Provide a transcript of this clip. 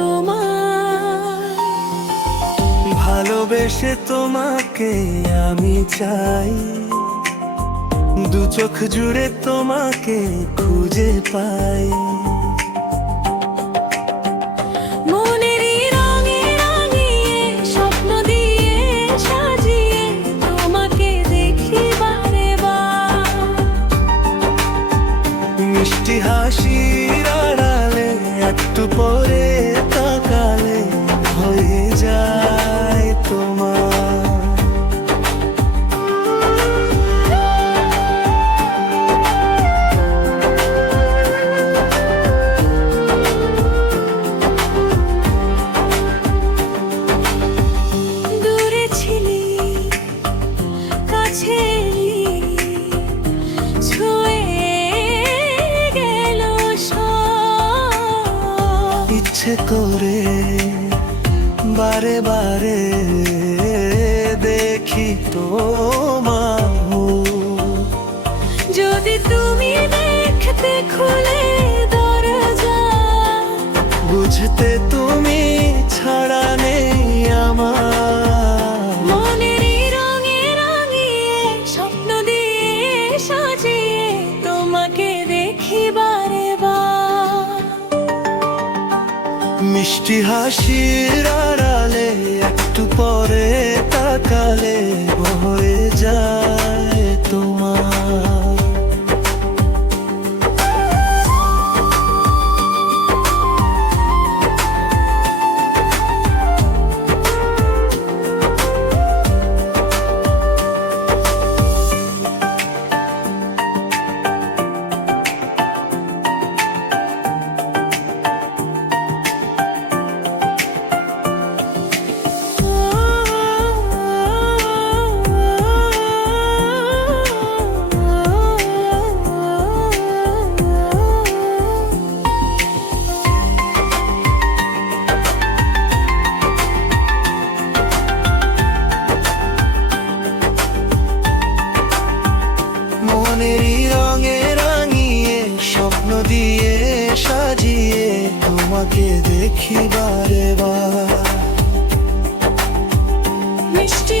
তোমার। ভালোবেসে তোমাকে আমি চাই, দু চোখ জুড়ে তোমাকে খুঁজে পাই। মনেরই রঙে রাঙিয়ে স্বপ্ন দিয়ে সাজিয়ে তোমাকে দেখি বারে বার। মিষ্টি হাসির আড়ালে একটু পরে তাকালে হয়ে যায় তোমার। দূরে ছিলি কাছে এলি, ছুঁয়ে গেল সব। ইচ্ছে করে বারে বারে দেখি তোমার মুখ। যদি তুমি দেখতে খুলে দরজা, বুঝতে তুমি ছাড়া নেই আমার। মনেরই রঙে রাঙিয়ে স্বপ্ন দিয়ে সাজিয়ে তোমাকে দেখি বারে বার। মিষ্টি হাসির আড়ালে একটু পরে তাকালে হয়ে যায় তোমার। মনেরই রঙে রাঙিয়ে স্বপ্ন দিয়ে সাজিয়ে তোমাকে দেখি বারে বার। মিষ্টি